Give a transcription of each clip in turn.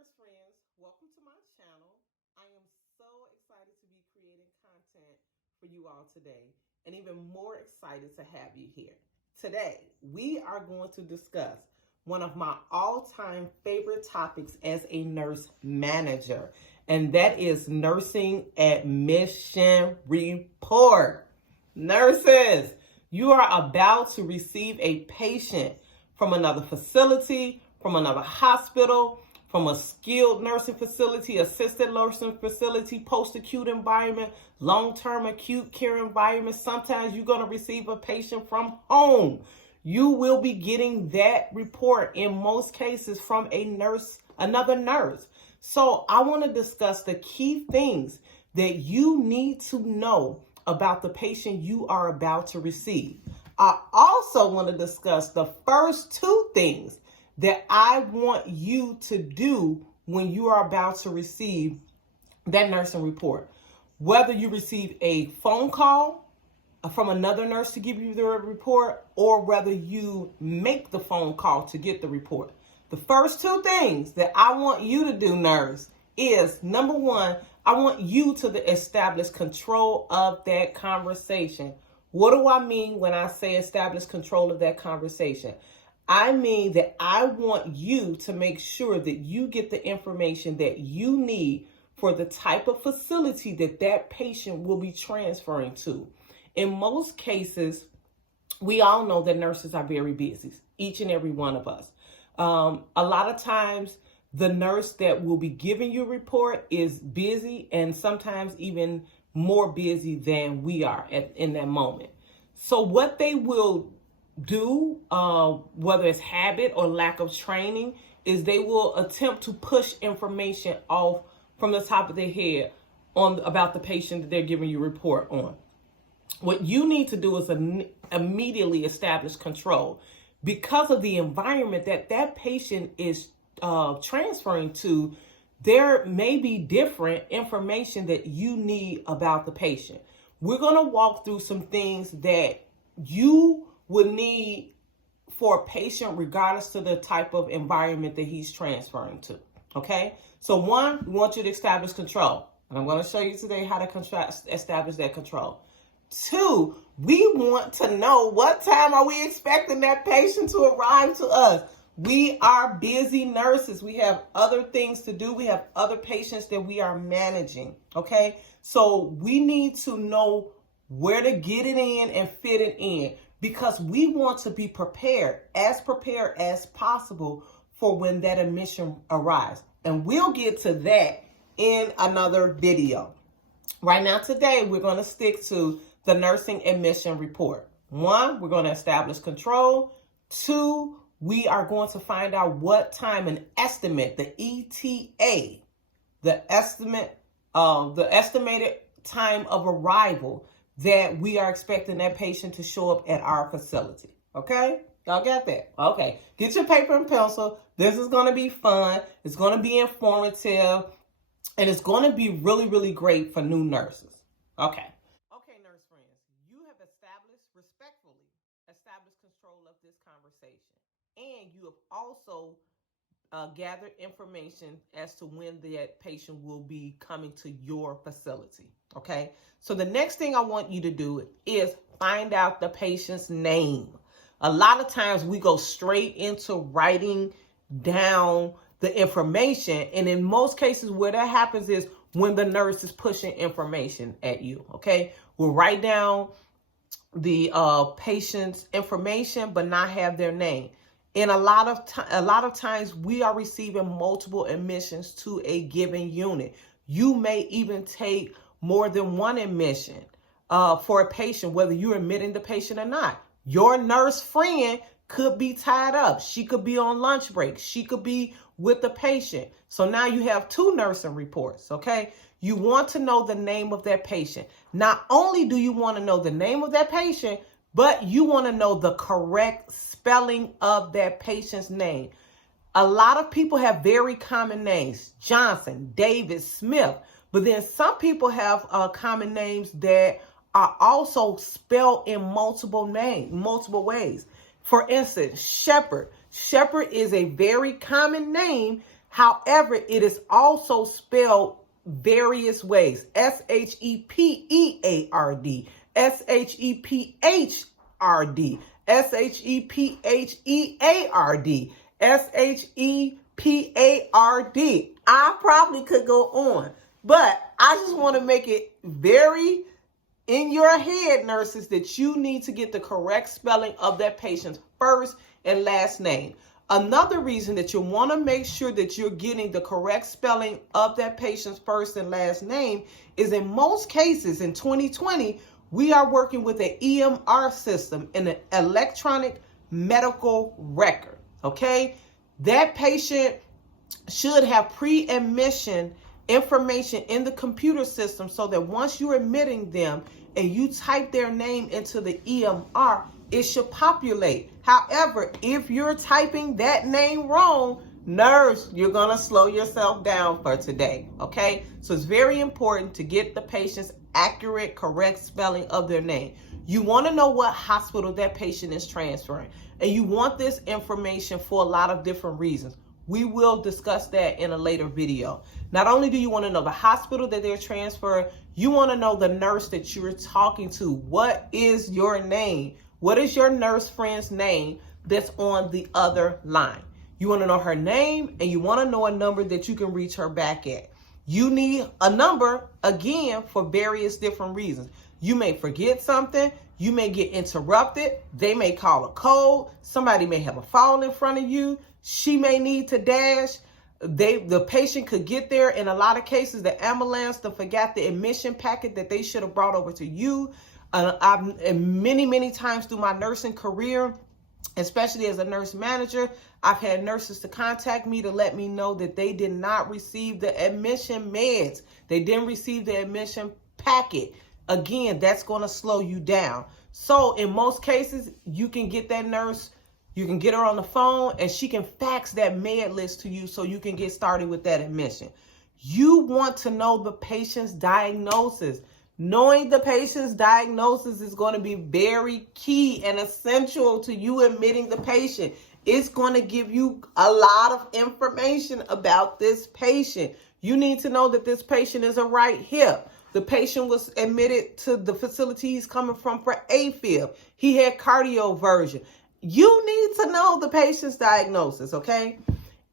nurse friends, welcome to my channel. I am so excited to be creating content for you all today, and even more excited to have you here. Today, we are going to discuss one of my all-time favorite topics as a nurse manager, and that is nursing admission report. Nurses, you are about to receive a patient from another facility, from another hospital, from a skilled nursing facility, assisted nursing facility, post-acute environment, long-term acute care environment. Sometimes you're going to receive a patient from home. You will be getting that report in most cases from a nurse, another nurse. So I want to discuss the key things that you need to know about the patient you are about to receive. I also want to discuss the first two things that I want you to do when you are about to receive that nursing report. Whether you receive a phone call from another nurse to give you the report, or whether you make the phone call to get the report. The first two things that I want you to do, nurse, is number one, I want you to establish control of that conversation. What do I mean when I say establish control of that conversation? I mean that I want you to make sure that you get the information that you need for the type of facility that patient will be transferring to. In most cases, we all know that nurses are very busy, each and every one of us. A lot of times, the nurse that will be giving you a report is busy, and sometimes even more busy than we are in that moment. So what they will do, whether it's habit or lack of training, is they will attempt to push information off from the top of their head about the patient that they're giving you a report on. What you need to do is immediately establish control because of the environment that patient is transferring to. There may be different information that you need about the patient. We're going to walk through some things that you would need for a patient regardless to the type of environment that he's transferring to. Okay? So one, we want you to establish control. And I'm going to show you today how to establish that control. Two, we want to know what time are we expecting that patient to arrive to us. We are busy nurses. We have other things to do. We have other patients that we are managing. Okay? So we need to know where to get it in and fit it in, because we want to be prepared as possible for when that admission arrives. And we'll get to that in another video. Right now, today, we're going to stick to the nursing admission report. One, we're going to establish control. Two, we are going to find out what time an estimate, the ETA, the estimated time of arrival that we are expecting that patient to show up at our facility. Okay? Y'all got that? Okay. Get your paper and pencil. This is going to be fun. It's going to be informative. And it's going to be really, really great for new nurses. Okay. Okay, nurse friends. You have respectfully established control of this conversation. And you have also gathered information as to when that patient will be coming to your facility. Okay, so the next thing I want you to do is find out the patient's name. A lot of times we go straight into writing down the information, and in most cases where that happens is when the nurse is pushing information at you. Okay, we'll write down the patient's information but not have their name. And a lot of times we are receiving multiple admissions to a given unit. You may even take more than one admission for a patient, whether you're admitting the patient or not. Your nurse friend could be tied up. She could be on lunch break. She could be with the patient. So now you have two nursing reports, okay? You want to know the name of that patient. Not only do you want to know the name of that patient, but you want to know the correct spelling of that patient's name. A lot of people have very common names: Johnson, David, Smith. But then some people have common names that are also spelled in multiple ways. For instance, Shepherd. Shepherd is a very common name However, it is also spelled various ways. Shepeard, Shephrd, Shepeard, Shepard. I probably could go on, but I just want to make it very in your head, nurses, that you need to get the correct spelling of that patient's first and last name. Another reason that you want to make sure that you're getting the correct spelling of that patient's first and last name is in most cases in 2020, we are working with an EMR system and an electronic medical record, okay? That patient should have pre-admission information in the computer system so that once you're admitting them and you type their name into the EMR, it should populate. However, if you're typing that name wrong, nurse, you're going to slow yourself down for today, okay? So it's very important to get the patient's accurate, correct spelling of their name. You want to know what hospital that patient is transferring, and you want this information for a lot of different reasons. We will discuss that in a later video. Not only do you want to know the hospital that they're transferring, you want to know the nurse that you're talking to. What is your name? What is your nurse friend's name that's on the other line? You want to know her name, and you want to know a number that you can reach her back at. You need a number, again, for various different reasons. You may forget something. You may get interrupted. They may call a code. Somebody may have a fall in front of you. She may need to dash. The patient could get there. In a lot of cases, the ambulance forgot the admission packet that they should have brought over to you. Many times through my nursing career, especially as a nurse manager, I've had nurses to contact me to let me know that they did not receive the admission meds. They didn't receive the admission packet. Again, that's going to slow you down. So in most cases, you can get that nurse, you can get her on the phone, and she can fax that med list to you so you can get started with that admission. You want to know the patient's diagnosis. Knowing the patient's diagnosis is going to be very key and essential to you admitting the patient. It's going to give you a lot of information about this patient. You need to know that this patient is a right hip. The patient was admitted to the facility he's coming from for AFib. He had cardioversion. You need to know the patient's diagnosis, okay?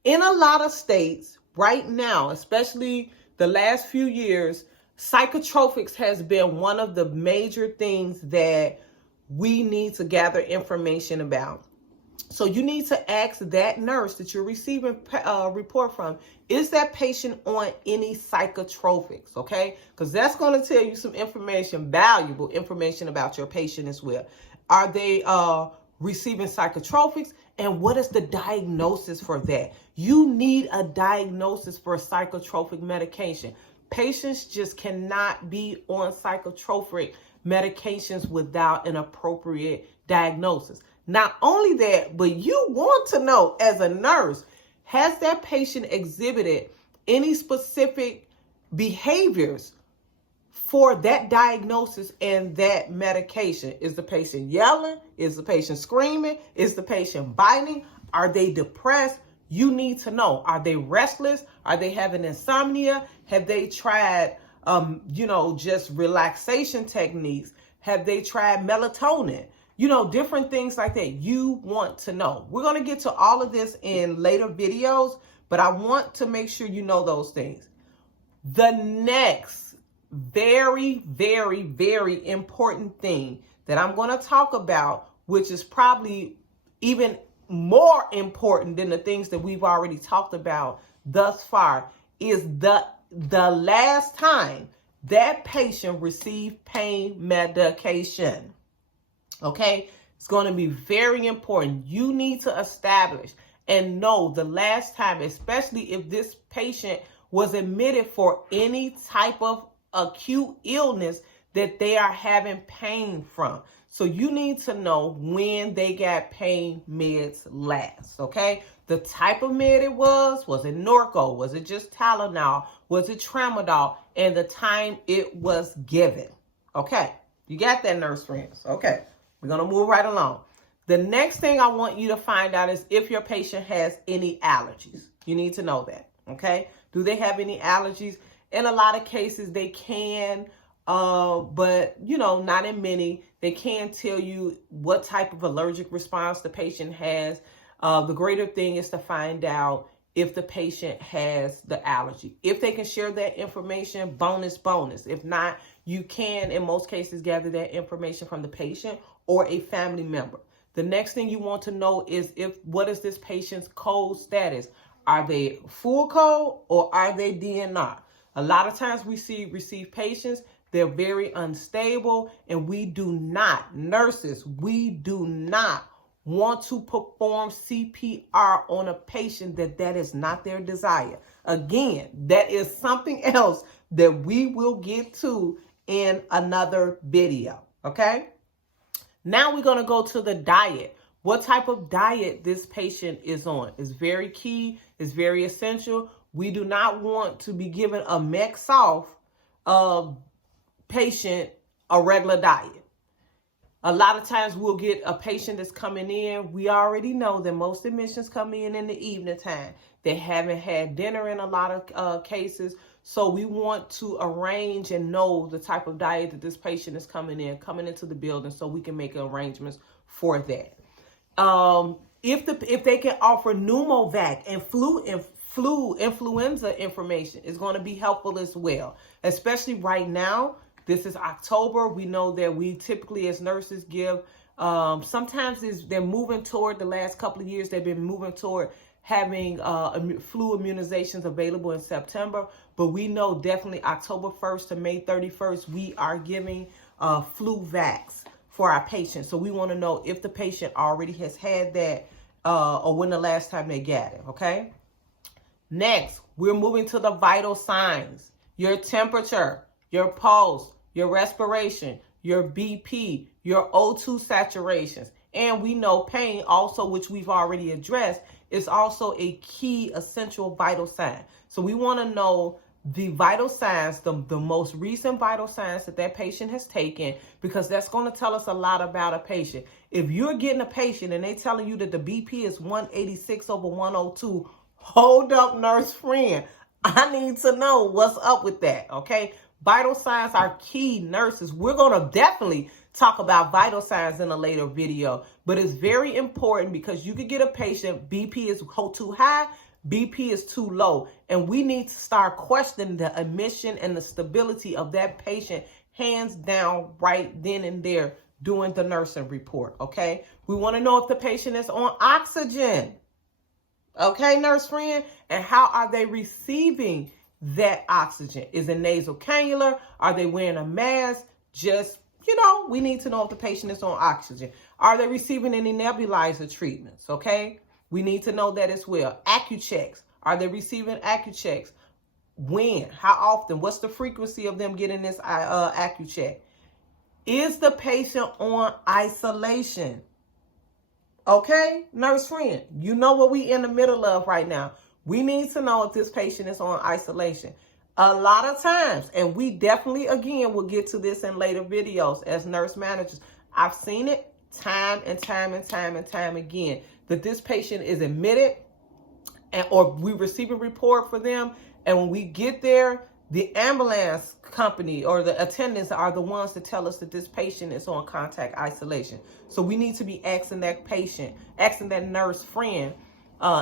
In a lot of states right now, especially the last few years, psychotropics has been one of the major things that we need to gather information about. So you need to ask that nurse that you're receiving a report from, is that patient on any psychotropics, okay? Because that's going to tell you some information, valuable information about your patient as well. Are they receiving psychotropics? And what is the diagnosis for that? You need a diagnosis for psychotropic medication. Patients just cannot be on psychotropic medications without an appropriate diagnosis. Not only that, but you want to know as a nurse, has that patient exhibited any specific behaviors for that diagnosis and that medication? Is the patient yelling? Is the patient screaming? Is the patient biting? Are they depressed? You need to know. Are they restless? Are they having insomnia? Have they tried, just relaxation techniques? Have they tried melatonin? Different things like that. You want to know. We're going to get to all of this in later videos, but I want to make sure you know those things. The next very, very, very important thing that I'm going to talk about, which is probably even more important than the things that we've already talked about thus far, is the last time that patient received pain medication. Okay, it's going to be very important. You need to establish and know the last time, especially if this patient was admitted for any type of acute illness that they are having pain from. So you need to know when they got pain meds last, okay? The type of med it was it Norco? Was it just Tylenol? Was it Tramadol? And the time it was given, okay? You got that, nurse friends? Okay. We're going to move right along. The next thing I want you to find out is if your patient has any allergies. You need to know that. Okay. Do they have any allergies? In a lot of cases, they can, but not in many. They can tell you what type of allergic response the patient has. The greater thing is to find out if the patient has the allergy. If they can share that information, bonus. If not, you can, in most cases, gather that information from the patient or a family member. The next thing you want to know is what is this patient's cold status? Are they full cold or are they DNR? A lot of times we receive patients, they're very unstable, and we do not want to perform CPR on a patient that is not their desire. Again, that is something else that we will get to in another video, okay? Now we're going to go to the diet. What type of diet this patient is on is very key, is very essential. We do not want to be giving a mix-off patient a regular diet. A lot of times we'll get a patient that's coming in. We already know that most admissions come in the evening time. They haven't had dinner in a lot of cases. So we want to arrange and know the type of diet that this patient is coming into the building, so we can make arrangements for that. If they can offer pneumovac and influenza information, is going to be helpful as well, especially right now. This is October. We know that we typically as nurses give, sometimes they're moving toward, the last couple of years, they've been moving toward having flu immunizations available in September. But we know definitely October 1st to May 31st, we are giving flu vax for our patients. So we want to know if the patient already has had that or when the last time they got it, okay? Next, we're moving to the vital signs. Your temperature, your pulse, your respiration, your BP, your O2 saturations. And we know pain also, which we've already addressed, is also a key essential vital sign. So we want to know the vital signs, the most recent vital signs that patient has taken, because that's going to tell us a lot about a patient. If you're getting a patient and they telling you that the BP is 186/102, hold up, nurse friend. I need to know what's up with that, okay? Vital signs are key, nurses. We're going to definitely talk about vital signs in a later video, but it's very important because you could get a patient, BP is too high, BP is too low, and we need to start questioning the admission and the stability of that patient, hands down, right then and there, doing the nursing report, okay? We want to know if the patient is on oxygen, okay, nurse friend, and how are they receiving that oxygen? Is it nasal cannula? Are they wearing a mask? We need to know if the patient is on oxygen. Are they receiving any nebulizer treatments? Okay, we need to know that as well. Accu-checks. Are they receiving accu-checks? When? How often? What's the frequency of them getting this accu-check? Is the patient on isolation? Okay, nurse friend, you know what we in the middle of right now. We need to know if this patient is on isolation. A lot of times, and we definitely, again, will get to this in later videos as nurse managers. I've seen it time and time again, that this patient is admitted or we receive a report for them. And when we get there, the ambulance company or the attendants are the ones to tell us that this patient is on contact isolation. So we need to be asking that nurse friend,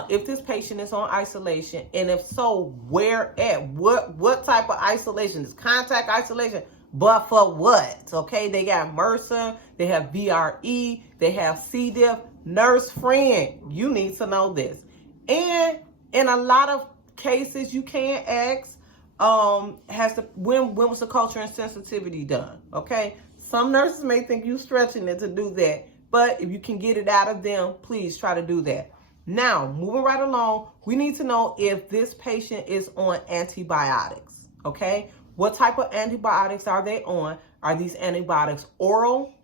if this patient is on isolation, and if so, where at? What type of isolation? Is contact isolation, but for what? Okay, they got MRSA, they have VRE, they have C. diff. Nurse friend, you need to know this. And in a lot of cases, you can ask, when was the culture and sensitivity done? Okay, some nurses may think you stretching it to do that, but if you can get it out of them, please try to do that. Now, moving right along, we need to know if this patient is on antibiotics, okay? What type of antibiotics are they on? Are these antibiotics oral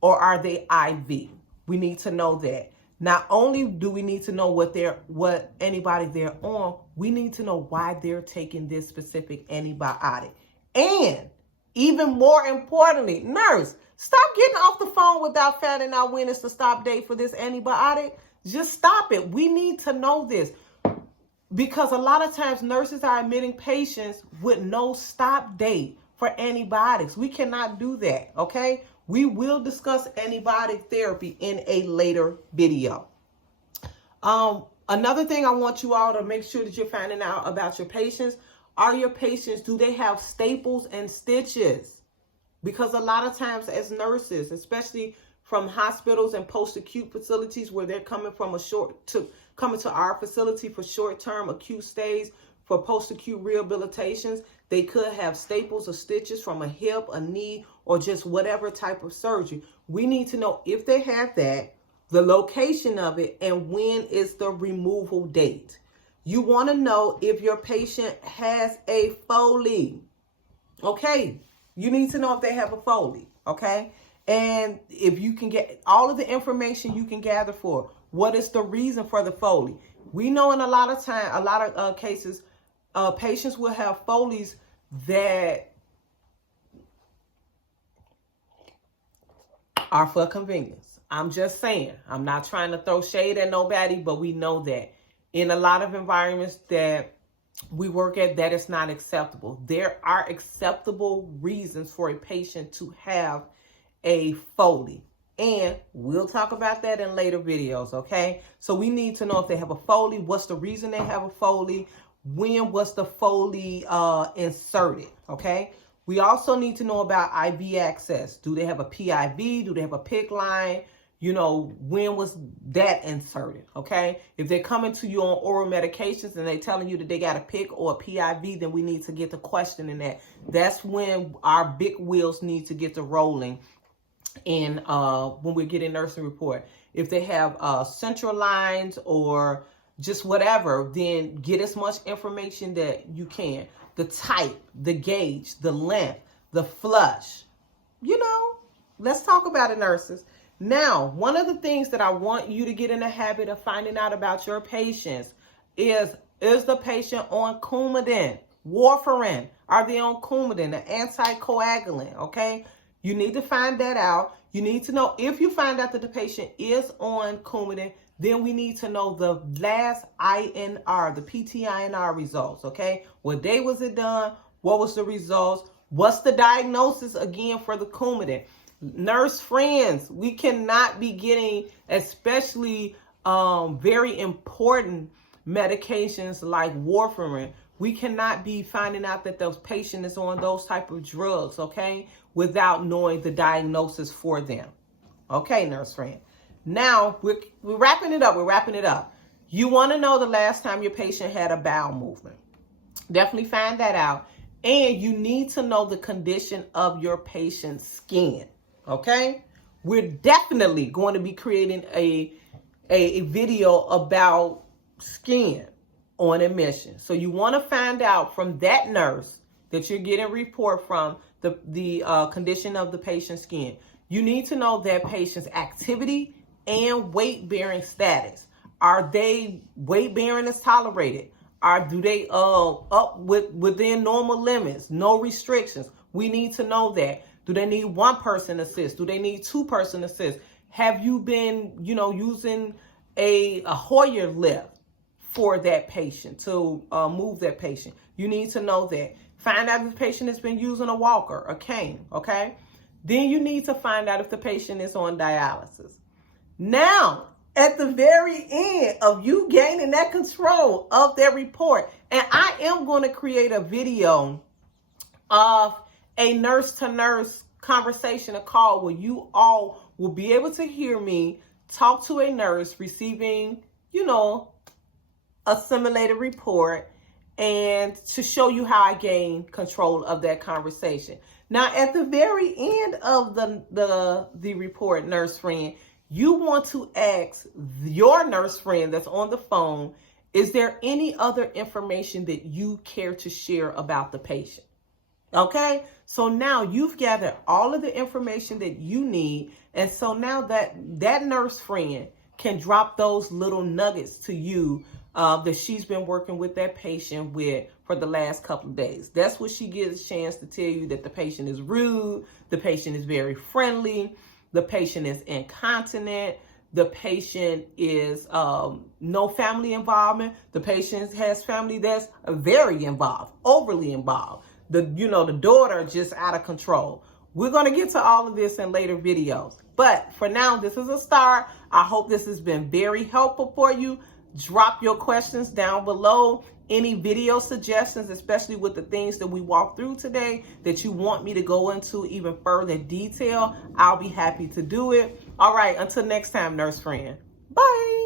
or are they IV? We need to know that. Not only do we need to know what antibiotic they're on, we need to know why they're taking this specific antibiotic. And even more importantly, nurse, stop getting off the phone without finding out when it's the stop date for this antibiotic. Just stop it. We need to know this. because a lot of times nurses are admitting patients with no stop date for antibiotics. We cannot do that, okay? We will discuss antibiotic therapy in a later video. Another thing I want you all to make sure that you're finding out about your patients. Are your patients, do they have staples and stitches? Because a lot of times as nurses, especially from hospitals and post-acute facilities where they're coming from coming to our facility for short-term acute stays for post-acute rehabilitations, they could have staples or stitches from a hip, a knee, or just whatever type of surgery. We need to know if they have that, the location of it, and when is the removal date. You want to know if your patient has a Foley. Okay, you need to know if they have a Foley. Okay, and if you can get all of the information you can gather for what is the reason for the Foley. We know in a lot of cases, patients will have Foleys that are for convenience. I'm just saying, I'm not trying to throw shade at nobody, but we know that in a lot of environments that we work at, that is not acceptable. There are acceptable reasons for a patient to have a Foley. And we'll talk about that in later videos, okay? So we need to know if they have a Foley, what's the reason they have a Foley, when was the Foley inserted, okay? We also need to know about IV access. Do they have a PIV? Do they have a PICC line? You know, when was that inserted, okay? If they're coming to you on oral medications and they're telling you that they got a PICC or a PIV, then we need to get to questioning that. That's when our big wheels need to get to rolling in when we're getting nursing report. If they have central lines or just whatever, then get as much information that you can. The type, the gauge, the length, the flush. You know, let's talk about it, nurses. Now, one of the things that I want you to get in the habit of finding out about your patients is the patient on Coumadin, warfarin? Are they on Coumadin, an anticoagulant, okay? You need to find that out. You need to know if you find out that the patient is on Coumadin, then we need to know the last INR, the PT-INR results, okay? What day was it done? What was the results? What's the diagnosis again for the Coumadin? Nurse friends, we cannot be getting especially very important medications like warfarin. We cannot be finding out that the patient is on those type of drugs, okay, without knowing the diagnosis for them. Okay, nurse friend. Now, we're wrapping it up. We're wrapping it up. You want to know the last time your patient had a bowel movement. Definitely find that out. And you need to know the condition of your patient's skin. Okay? We're definitely going to be creating a video about skin on admission. So you want to find out from that nurse that you're getting a report from the condition of the patient's skin. You need to know that patient's activity and weight-bearing status. Are they weight-bearing as tolerated? Do they up within normal limits? No restrictions. We need to know that. Do they need one person assist? Do they need two person assist? Have you been, using a Hoyer lift for that patient to move that patient? You need to know that. Find out if the patient has been using a walker, a cane, okay? Then you need to find out if the patient is on dialysis. Now, at the very end of you gaining that control of their report, and I am going to create a video of a nurse-to-nurse conversation, a call where you all will be able to hear me talk to a nurse receiving, a simulated report, and to show you how I gain control of that conversation. Now, at the very end of the report, nurse friend, you want to ask your nurse friend that's on the phone, is there any other information that you care to share about the patient? Okay, so now you've gathered all of the information that you need. And so now that nurse friend can drop those little nuggets to you that she's been working with that patient with for the last couple of days. That's what she gets a chance to tell you, that the patient is rude, the patient is very friendly, the patient is incontinent, the patient is no family involvement. The patient has family that's very involved, overly involved. The daughter just out of control. We're going to get to all of this in later videos. But for now, this is a start. I hope this has been very helpful for you. Drop your questions down below. Any video suggestions, especially with the things that we walked through today that you want me to go into even further detail, I'll be happy to do it. All right, until next time, nurse friend. Bye.